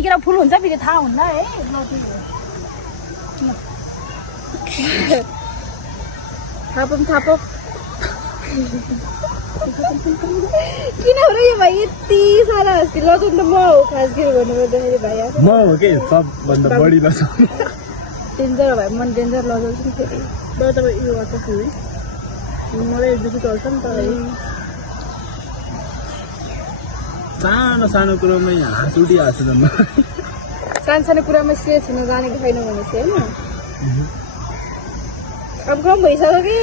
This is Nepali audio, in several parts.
कतिखेर फुल हुन्छ फेरि थाहा हुन्न है थापो किन हो र यो भाइ यति सारा हस्ती लजन त म हो खास गरी भन्नुपर्दाखेरि भाइ म हो कि सबभन्दा बढी लजाउ डेन्जर हो भाइ मन डेन्जर लजाउँछु नि फेरि तर तपाईँ यो गर्छ फेरि मलाई बेसी चल्छ नि त सानो सानो कुरोमै हाँस उठिहाल्छ त म सानो कुरामा सिरियस हुन जानेको छैन भने चाहिँ होइन अब कम भइसक्यो कि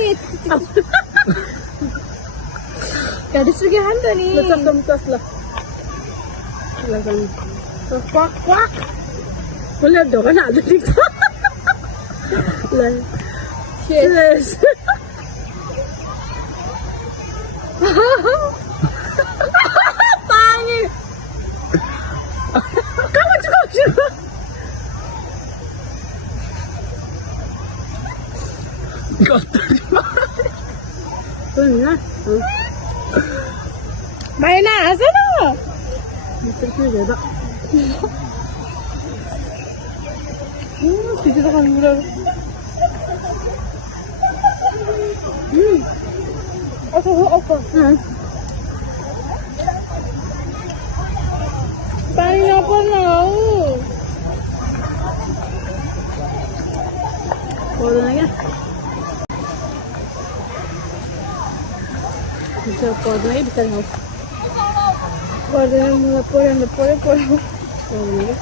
घाँटी सुक्यो खान्छ नि कसले ढोका हाल्छ ठिक छ पानी भाइ नहाँस न ठिकै त खानु कुरा पानी नपर्न हौ पर्दैन क्या पर्दैन है बिस्तारै खाऊ पर्दैन मलाई पऱ्यो भने त पऱ्यो पर्दैन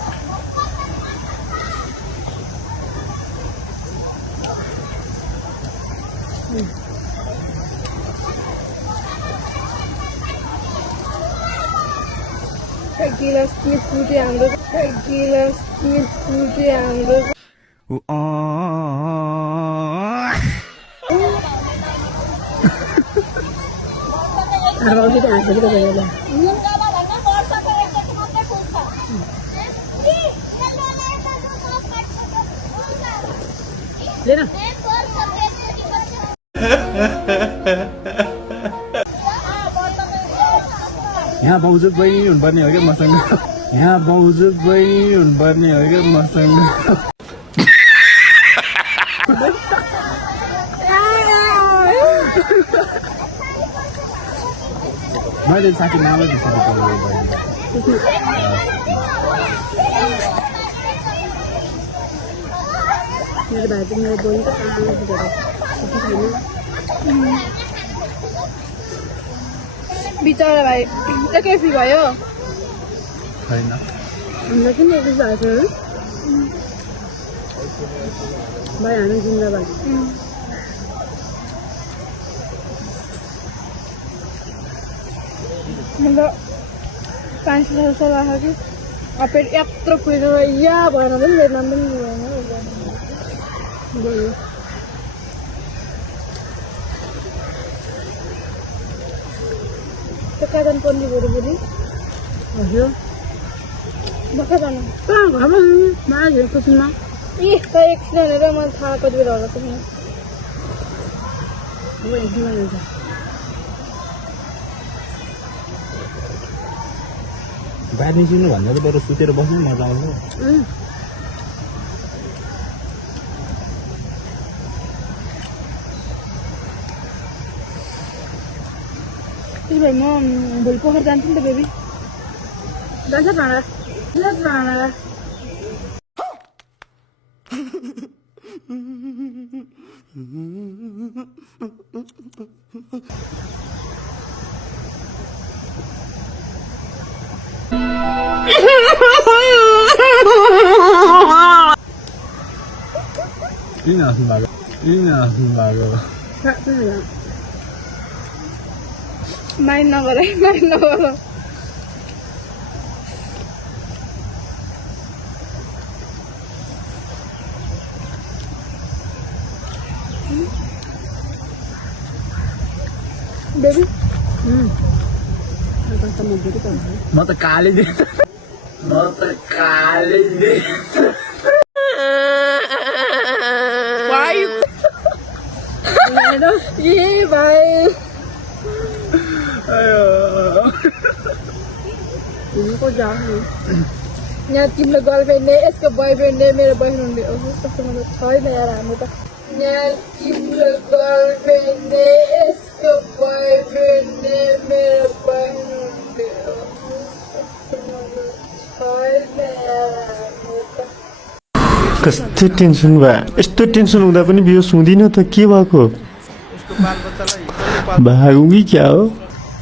क्या गिलास मिट फुट्यो हाम्रो गिलास मिट फुट्यो हाम्रो अब अलिकति हाँसेको त भयो लिएर यहाँ बाउजू बहिनी हुनुपर्ने हो क्या मसँग यहाँ बाउजू बहिनी हुनुपर्ने हो क्या मसँग मैले साथी नामै बिर्सेको मेरो भाइ चाहिँ मेरो बहिनी त बिचरा भाइ एकै फ्री भयो छैन हामीलाई किन यति भएको छ भाइ हामी जिन्दाबाद मतलब पाँच जस्तो लाग्यो कि पेट यत्रो कुहिरो या भएन पनि मेरो नाम पनि भएन भयो त्यो कहाँ जानु पर्ने भयो बुढी हजुर भर्खर जानु कहाँ घरमा मलाई हेरेको छुमा ए त एकछिन भनेर मलाई थाहा कति बेला होला पनि अब एकदिन जान्छ बाहिर निस्किनु भन्दा त बरु सुतेर बस्नु मजा आउँछ त्यसो भए म भोलि पोखर जान्छु नि त बेबी जान्छ भाँडा किन हाँस्नु भएको माइन्ड नगर है माइन्ड नगर बेबी म त काले ये भाइ को जाओ यहाँ तिम्रो गर्लफ्रेन्डले यसको बोयफ्रेन्डले मेरो बोयफ्रेन्डले कस्तो मतलब छैन यार हाम्रो त यहाँ तिम्रो गर्लफ्रेन्डले यसको बोयफ्रेन्डले मेरो बोयफ्रेन्डले छैन यार हाम्रो त कस्तो टेन्सन भयो यस्तो टेन्सन हुँदा पनि बिहोस हुँदिन त के भएको भागौँ कि क्या हो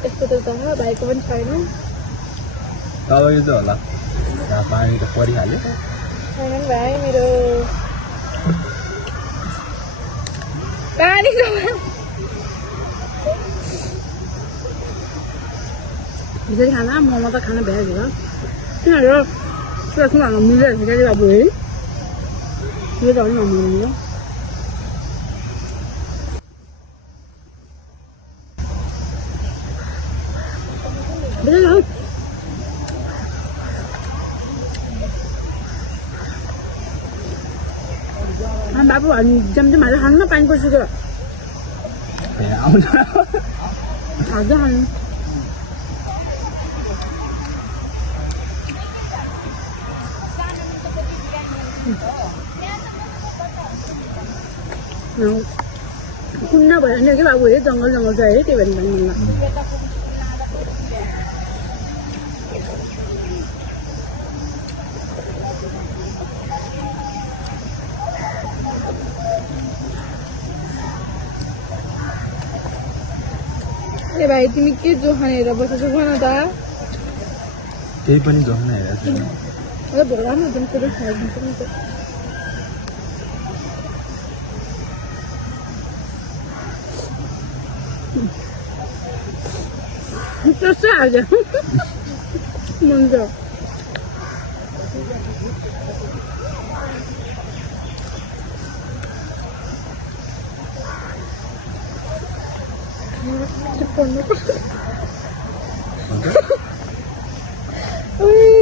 यस्तो त भाइको पनि छैन तब यो चाहिँ होला यहाँ पानी त परिहाल्यो छैन भाइ मेरो पानी बिस्तारै खाना मोमो त खाना भ्याइहाल्छ तिनीहरू सुरक्षमा हाम्रो मिलेर क्या बाबु है यो त अलिक नमिल्ने बिस्तारै हौ बाबु हामी जमजम हालेर खानु न पानी पर्छ आउँछ हाल्दै खानु कुन्न भयो भने क्या बाबु है जङ्गल जङ्गल छ है त्यही भएर मन ए भाइ तिमी के जोखान हेरेर बसेछौ भन त केही पनि जोख्न हेरेको छु भोला न जुन कुरो खाइदिन्छ नि त त्यस्तो हाल्छ मन छ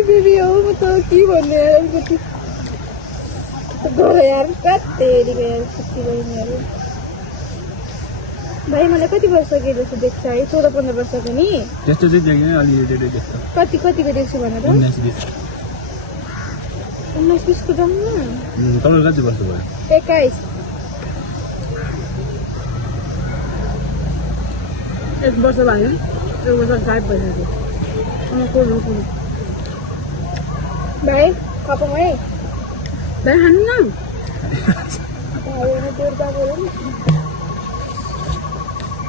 बेबी हो म त के भन्ने यार अलिकति गर यार तेरी यार कति बहिनीहरू भाइ मलाई कति वर्ष जस्तो देख्छ है 14-15 वर्षको नि त्यस्तो चाहिँ देख्दैन अलिअलि देख्छ कतिको देख्छु भन त 19-20 19-20 को जम्मा तपाईँ कति वर्ष भयो 21 एक वर्ष भयो एक वर्ष गायब भइसक्यो भाइ खपाउँ है भाइ खानु न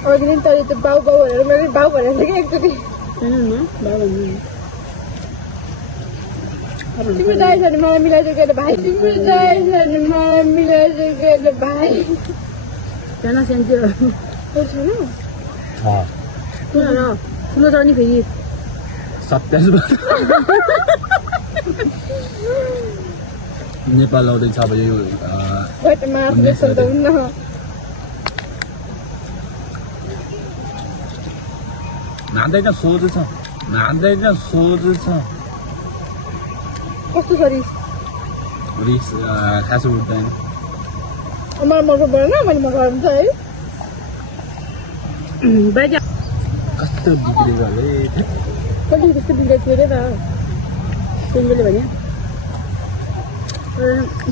अघि दिन तैँले त्यो बाउ बाउहरू मैले बाउ भनेको थिएँ कि एकचोटि तिम्रो जाएछ भने मलाई मिलाइदियो के भाइ तिम्रो जाएछ भने मलाई मिलाइदियो के भाइ सानो सेन्चुर छैन ठुलो छ नि फेरि 27 वर्ष नेपाल आउँदैछ अब यो नाच्दैन सोझो छ नाच्दैन सोझो छ कस्तो छ रिस खासो उठ्दैन मलाई मर्को परेन मैले मर्को हुन्छ है बाइक कस्तो बिग्रेको अरे कति त्यस्तो बिग्रेको थियो अरे त सेन्जोले भने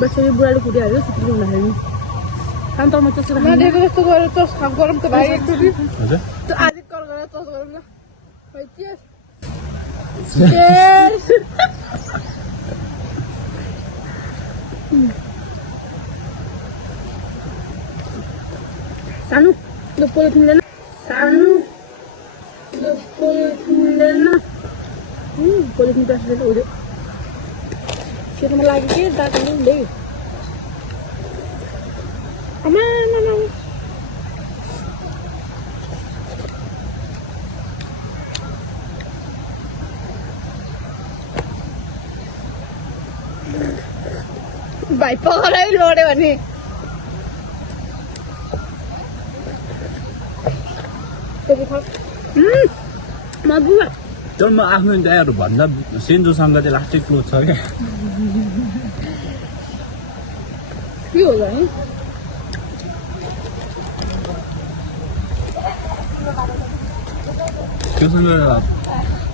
बच्चाले बुढाले कुटिहाल्यो सुत्नु हुँदाखेरि काम त म त्यस्तो नदेको जस्तो गरेर चस गरौँ त भाइ एकचोटि हजुर त्यो आधी कल गरेर चस गरौँ न भाइ चेस सानो त्यो पोलिथिन लिएन सानो त्यो पोलिथिन लिएन पोलिथिन प्लास्टिक हुँदै खेतमा लाग्यो कि दाँत हुँदै आमा भाइ पकरै लड्यो भने मधुवा तर म आफ्नो दायाहरू भन्दा सेन्जोसँग चाहिँ लास्टै क्लोज छ क्या के होला है त्योसँग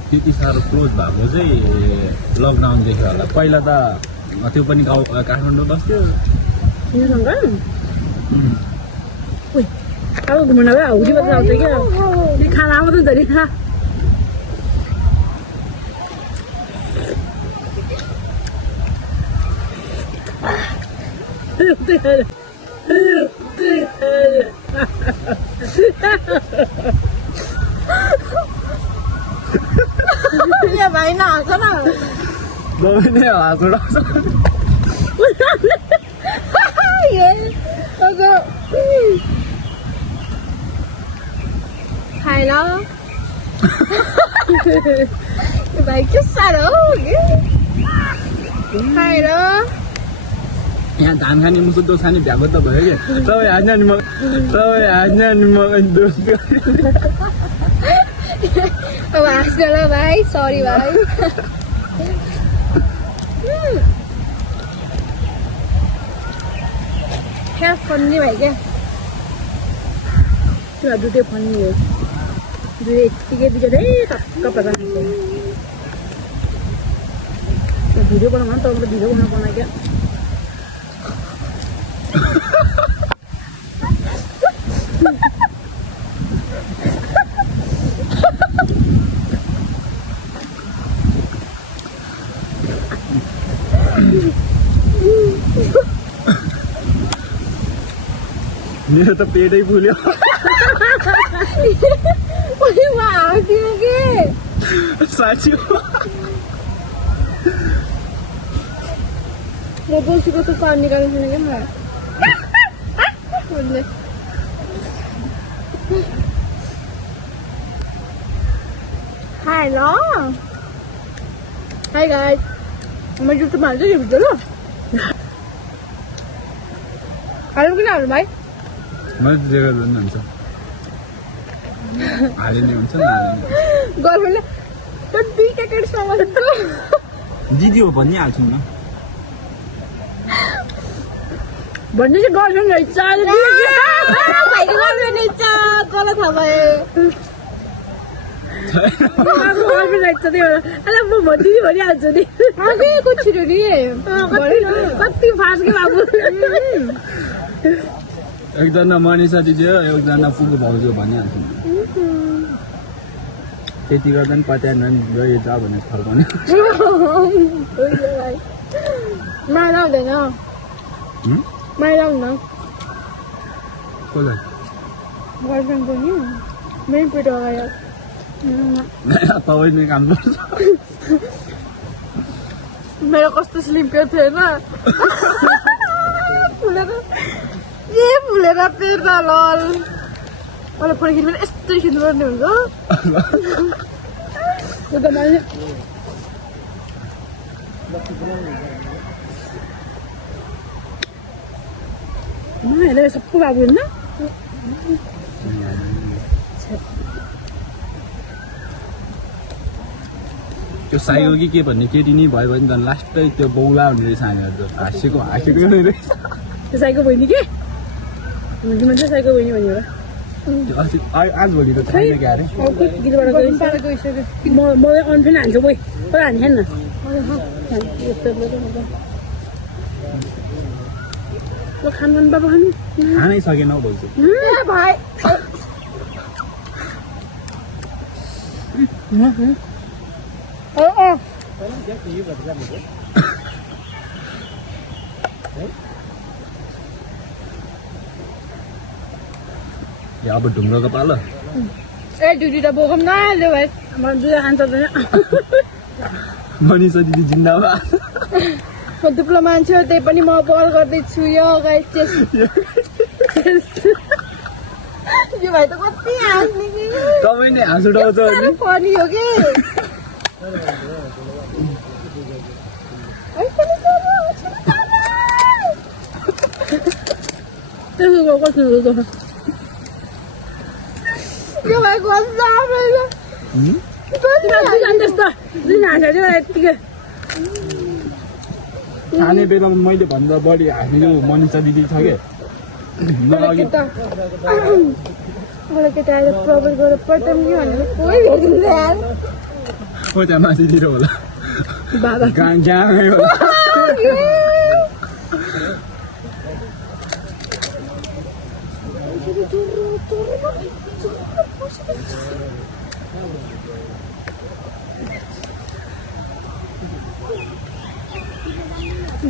त्यति साह्रो क्लोज भएको चाहिँ लकडाउनदेखि होला। पहिला त त्यो पनि गाउँ काठमाडौँ बस्थ्यो। तिमीसँग अब घुम्न गयो हुडी बस्नु आउँछ क्या खाना आउँदैन धरि खा ये भाइ नहाँस न गयो हाँस उडाउँछ। खाएर भाइ के साह्रो हो खाएर यहाँ धान खाने मुसु दोस खाने भ्याएको त भयो कि सबै हाज्ने नि म दोष अब हाँस्न ल भाइ सरी भाइ क्या फन्नी भाइ क्या तिमीहरू दुधै फन्नी हो दुधै यत्तिकै बिचरै टक्क प्रकार भिडियो बनाउनु त भिडियो बनाउनु क्या मेरो त पेटै फुल्यो। हाँस्दिनँ के साँच्ची हो। म बोल्छु कस्तो सर निकाल्नु छैन क्या मलाई हेलो हाई गाइस म युट्युबमा हाल्छु यो भिडियो ल हाल्नु किन हाल्नु भाइ मैले त जे गर्दा पनि हुन्छ हालिने हुन्छ नहालिने गर्लफ्रेन्डले त्यो दुई केटीसँग दिदी हो भनिहाल्छु न। भन्ने चाहिँ गर्लफ्रेन्ड रहेछ भाइको गर्लफ्रेन्ड रहेछ कसलाई थाहा भयो गर्लफ्रेन्ड रहेछ त्यही भएर अहिले म भनिदिनु भनिहाल्छु नि आजको छिटो नि कति फास्ट के बाबु एकजना मनिषा दिदी हो एकजना पुगु भाउजू भनिहाल्छु। त्यति गर्दा पनि पत्याएन गयो जा भनेर फर्काउने। माया हुँदैन माया हुन्न कसलाई गर्लफ्रेन्ड पनि मेरो पेट अगाडि तपाईँ नै काम गर्छ। मेरो कस्तो स्लिम पेट थियो होइन फुलेर ए फुलेर पेट त लल मलाई फोन खिच्नु पनि यस्तै खिच्नुपर्ने हुन्छ त्यो त मैले हेरेर सबै बाबु होइन त्यो साइको कि के भन्ने केटी नै भयो भने झन् लास्टै त्यो बौला हुने रहेछ हामीहरू हाँसेको नै रहेछ। त्यो साइको बहिनी के मान्छे साइको बहिनी भन्यो अस्ति आजभोलि त छैन क्या अरे गीतबाट गइसक्यो मलाई अनफेन हान्छ बोइ तर हान्छन् न खानु बाबा खानु खानै सकेन हौ भाउजू। भाइ या अब ढुङ्ग्रोको पालो ए ड्युटी त बोकम न ले भाइ मलाई दुध खान्छ त मनिषा दिदी जिन्दाबाद। म दुप्लो मान्छे हो त्यही पनि म बल गर्दैछु यो गाइस यो भाइ त कति हाँस्ने कि तपाईँ नै हाँस उठाउँछ नि फनी हो कि त्यसो कस्तो यो भाइ कस्तो राम्रो त्यस्तो दुई हाँसेर चाहिँ यत्तिकै खाने बेलामा मैले भन्दा बढी हाँस्ने मनिषा दिदी छ क्या मलाई अघि मलाई केटा आएर प्रपोज गरेर पढ्दा नि भनेर कोही भेटिन्छ यार त्यहाँ माथितिर होला बाबा गाँमै होला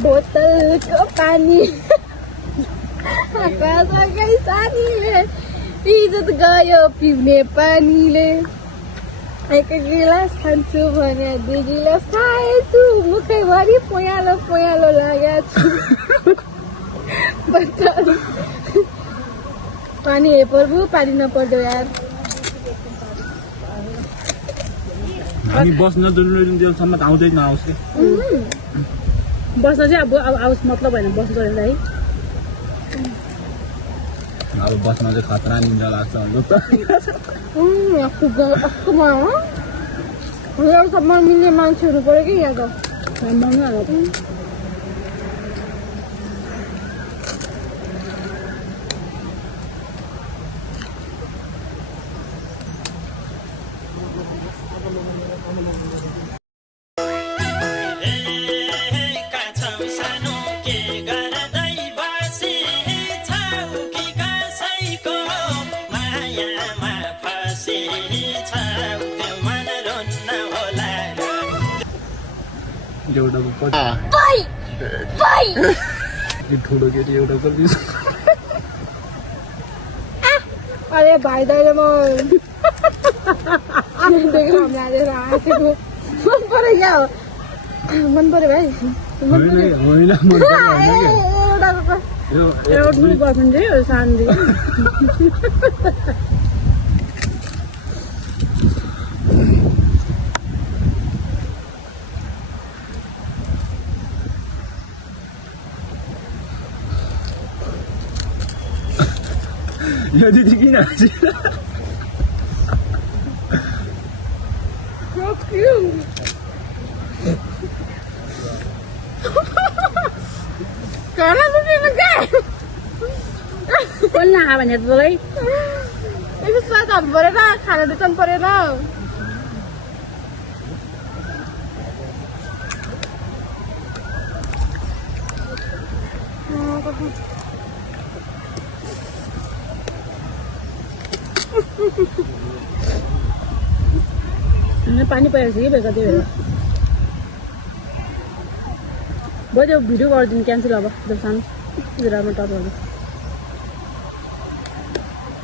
बोतलको पानी आकाशकै सानीले इज्जत गयो पिउने पानीले एक गिलास खान्छु भने 2 गिलास खाएछु मुखैभरि पयालो पयालो लागेको छु बोतल पानी हे प्रभु पानी नपर्दो यार हामी बस्न जुनसम्म आउँदैन आओस् कि बस्न चाहिँ अब आओस् मतलब होइन बस्नु है अब बस्न चाहिँ खतरा निन्द्रा लाग्छ भन्नु त यहाँसम्म मिल्ने मान्छे हुनु पऱ्यो कि यहाँ त मर्नु हाल एउटा ठुलो केटी एउटा गल्ती अरे भाइ दाइले म लागेर आँखेको मन पऱ्यो क्या हो मन पऱ्यो भाइ होइन एउटा ठुलो गर्लफ्रेन्ड चाहिँ सानो यो दिदी किन हाँसी खाना लुटेन क्या कसले नखा भने तँलाई यसो स्वाद हाल्नु परेन खाना बेच्नु परेन पानी परिरहेको छ कि बेलुका त्यही भएर भयो त्यो भिडियो गरिदिनु क्यान्सल अब जब सानो राम्रो टपहरू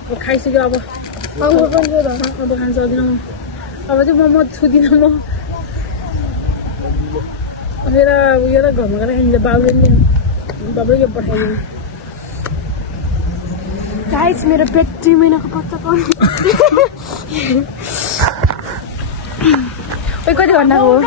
अब खाइसक्यो अब अब खान सक्दिनँ म अब चाहिँ मोमो छुदिनँ म फेर उयो त घरमा गएर खाइन्छ बाबुले नि बाबुले यो पठाइदिनु गाइस मेरो पेट 3 महिनाको बच्चा पर्यो कति घन्टाको हो